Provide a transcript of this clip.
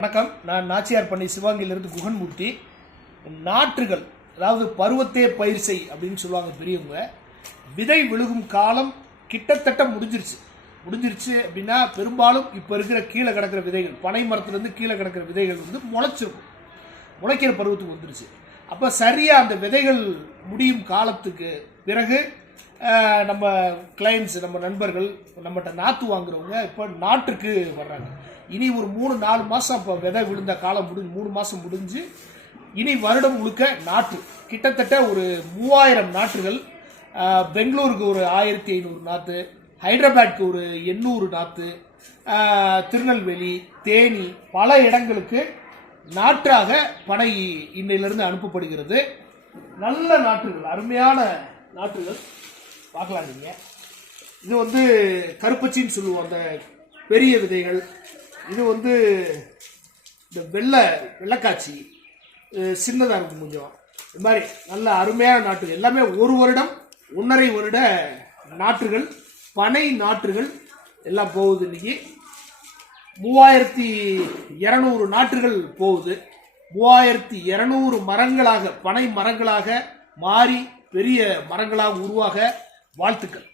வணக்கம். நான் நாச்சியார் பண்ணை சிவாங்கிலிருந்து குகன்மூர்த்தி. நாற்றுகள், அதாவது பருவத்தே பயிர் செய் அப்படின்னு சொல்லுவாங்க பெரியவங்க. விதை விழுகும் காலம் கிட்டத்தட்ட முடிஞ்சிருச்சு அப்படின்னா பெரும்பாலும் இப்போ இருக்கிற கீழே கிடக்கிற விதைகள், பனை மரத்துலேருந்து கீழே கிடக்கிற விதைகள் முளைச்சிருக்கும், முளைக்கிற பருவத்துக்கு வந்துருச்சு. அப்போ சரியாக அந்த விதைகள் முடியும் காலத்துக்கு பிறகு நம்ம கிளைண்ட்ஸ், நம்ம நண்பர்கள், நம்மகிட்ட நாற்று வாங்குறவங்க இப்போ நாட்டுக்கு வர்றாங்க. இனி ஒரு 3-4 மாதம் இப்போ விதை விழுந்த காலம் 3 மாதம் முடிஞ்சு இனி வருடம் முழுக்க நாற்று கிட்டத்தட்ட ஒரு 3000 நாற்றுகள். பெங்களூருக்கு ஒரு 1500 நாற்று, ஹைதராபாத்துக்கு ஒரு 800 நாற்று, திருநெல்வேலி, தேனி, பல இடங்களுக்கு நாற்றாக பனை இன்னையிலிருந்து அனுப்பப்படுகிறது. நல்ல நாற்றுகள், அருமையான நாற்றுகள் பார்க்கலாம். நீங்கள் இது கருப்பச்சின்னு சொல்லுவோம், அந்த பெரிய விதைகள். இது இந்த வெள்ளைக்காட்சி சின்னதாக இருக்கும் கொஞ்சம். இது மாதிரி நல்ல அருமையான நாற்றுகள் எல்லாமே 1 வருடம் 1.5 வருட நாற்றுகள், பனை நாற்றுகள் எல்லாம் போகுது. இன்னைக்கு 3200 நாற்றுகள் போகுது. 3200 மரங்களாக, பனை மரங்களாக மாறி பெரிய மரங்களாக உருவாக வாழ்த்துக்கள்.